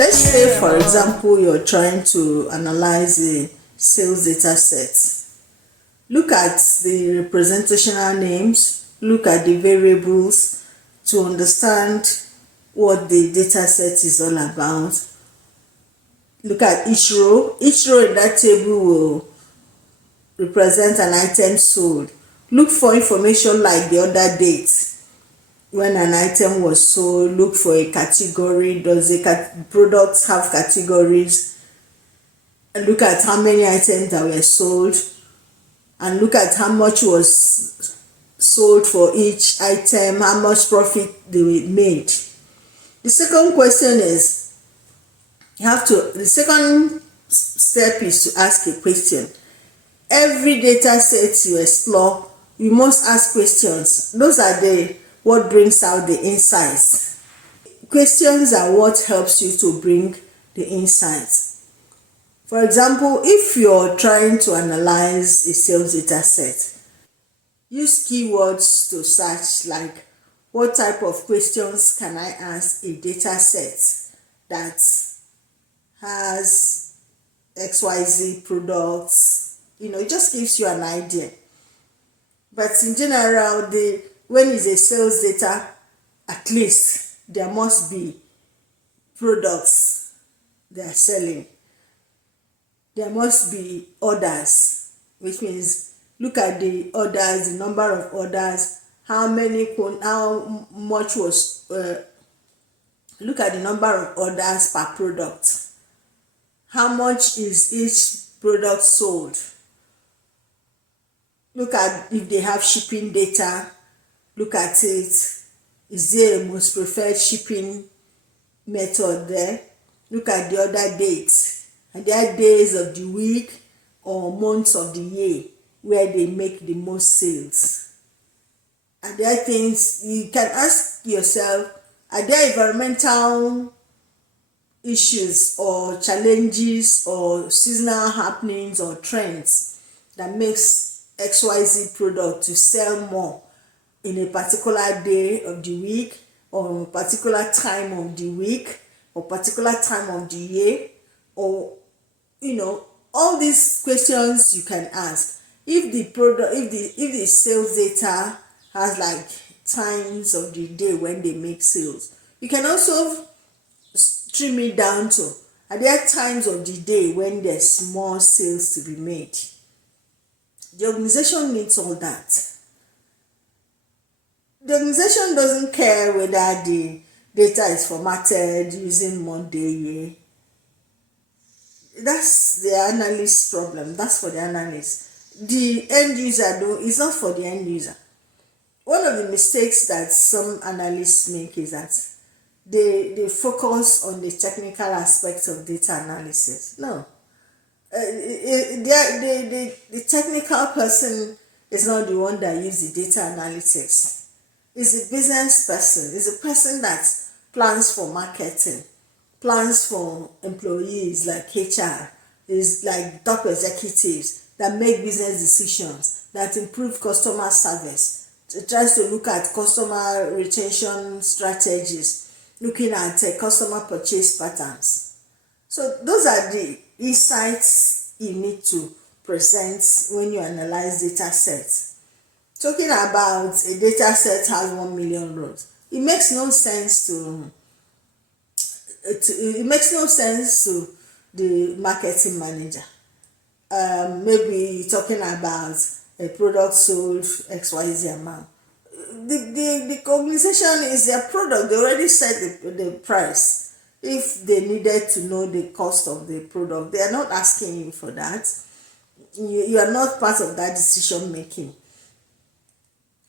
Let's say, for example, you're trying to analyze a sales data set. Look at the representational names, look at the variables to understand what the data set is all about. Look at each row. Each row in that table will represent an item sold. Look for information like the order date, when an item was sold. Look for a category. Does a product have categories? And look at how many items that were sold, and look at how much was sold for each item, how much profit they made. The second question is, the second step is to ask a question. Every data set you explore, you must ask questions. Those are what brings out the insights. Questions are what helps you to bring the insights. For example, if you're trying to analyze a sales data set, use keywords to search, like what type of questions can I ask a data set that has XYZ products. It just gives you an idea. But in general, when it's a sales data, at least there must be products they are selling. There must be orders, which means look at the orders, the number of orders, how much was, look at the number of orders per product. How much is each product sold? Look at if they have shipping data. Look at it. Is there a most preferred shipping method there? Look at the order dates. Are there days of the week or months of the year where they make the most sales? Are there things you can ask yourself? Are there environmental issues or challenges or seasonal happenings or trends that makes XYZ product to sell more in a particular day of the week, or a particular time of the week, or particular time of the year? Or all these questions you can ask. If the sales data has like times of the day when they make sales, you can also trim it down to, are there times of the day when there's more sales to be made? The organization needs all that. The organization doesn't care whether the data is formatted using Monday year. That's the analyst's problem. That's for the analyst. The end user, though, is not for the end user. One of the mistakes that some analysts make is that they focus on the technical aspects of data analysis. No. The technical person is not the one that uses the data analytics. It's the business person. It's the person that plans for marketing, plans for employees like HR, is like top executives that make business decisions, that improve customer service, tries to look at customer retention strategies, looking at customer purchase patterns. So those are the insights you need to present when you analyze data sets. Talking about a data set has 1 million rows, it makes no sense to the marketing manager. Maybe you're talking about a product sold XYZ amount. The organization is their product. They already set the price. If they needed to know the cost of the product, they are not asking you for that. You are not part of that decision making.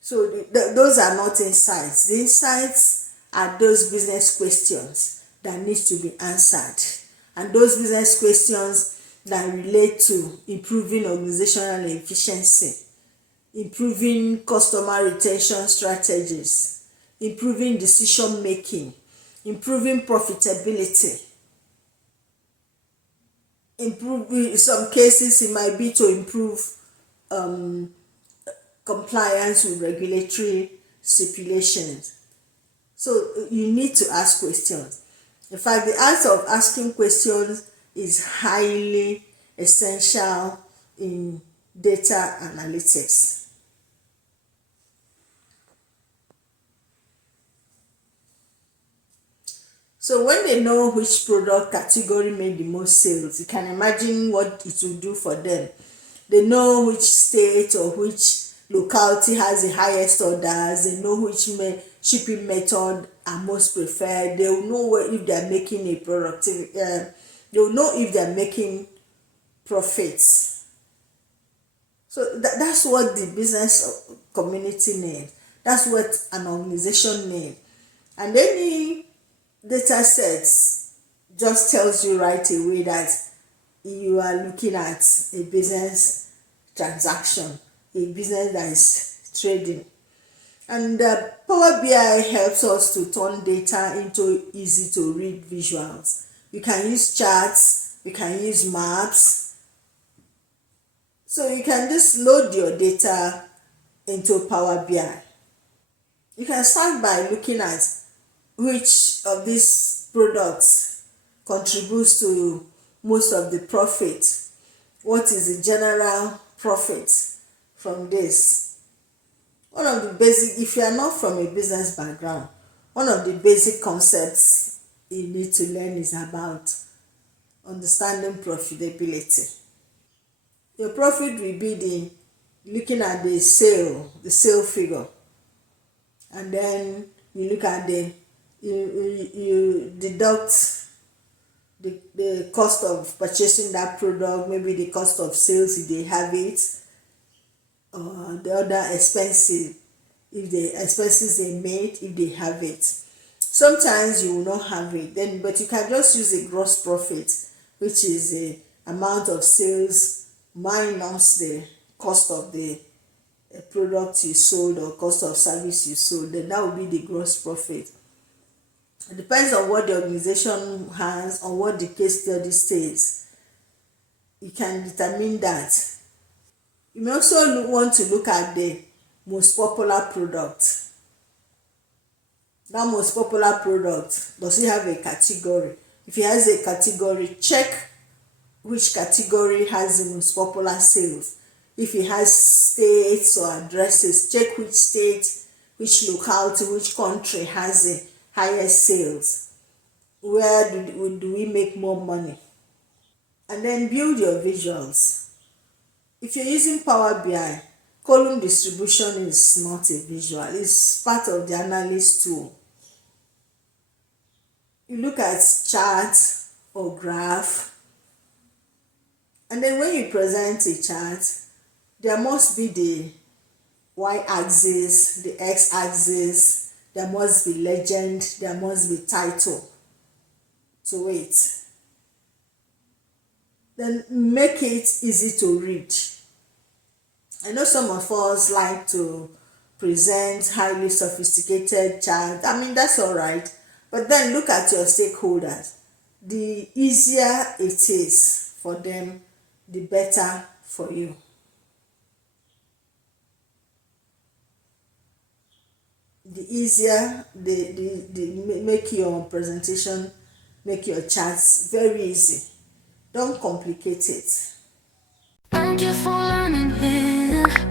So those are not insights. The insights are those business questions that need to be answered, and those business questions that relate to improving organizational efficiency, improving customer retention strategies, improving decision making, improving profitability. In some cases, it might be to improve compliance with regulatory stipulations. So you need to ask questions. In fact, the art of asking questions is highly essential in data analytics. So when they know which product category made the most sales, you can imagine what it will do for them. They know which state or which locality has the highest orders. They know which shipping method are most preferred. They will know if they are making a productivity. They will know if they are making profits. So that's what the business community needs. That's what an organization needs. And any data sets just tells you right away that you are looking at a business transaction, a business that is trading. And Power BI helps us to turn data into easy to read visuals. You can use charts, you can use maps. So you can just load your data into Power BI. You can start by looking at which of these products contributes to most of the profit. What is the general profit from this? One of the basic, if you are not from a business background, one of the basic concepts you need to learn is about understanding profitability. Your profit will be looking at the sale figure, and then you look at you deduct the cost of purchasing that product, maybe the cost of sales if they have it, or the other expenses, if the expenses they made if they have it. Sometimes you will not have it, but you can just use a gross profit, which is the amount of sales minus the cost of the product you sold or cost of service you sold. Then that will be the gross profit. It depends on what the organization has, on what the case study says. You can determine that. You may also want to look at the most popular product. That most popular product, does it have a category? If it has a category, check which category has the most popular sales. If it has states or addresses, check which state, which locality, which country has the highest sales. Where do we make more money? And then build your visuals. If you're using Power BI, column distribution is not a visual, it's part of the analyst tool. You look at chart or graph, and then when you present a chart, there must be the y-axis, the x-axis, there must be legend, there must be title to it. Then make it easy to read. I know some of us like to present highly sophisticated charts. I mean, that's all right. But then look at your stakeholders. The easier it is for them, the better for you. The easier the make your presentation, make your charts very easy. Don't complicate it. Thank you for learning here.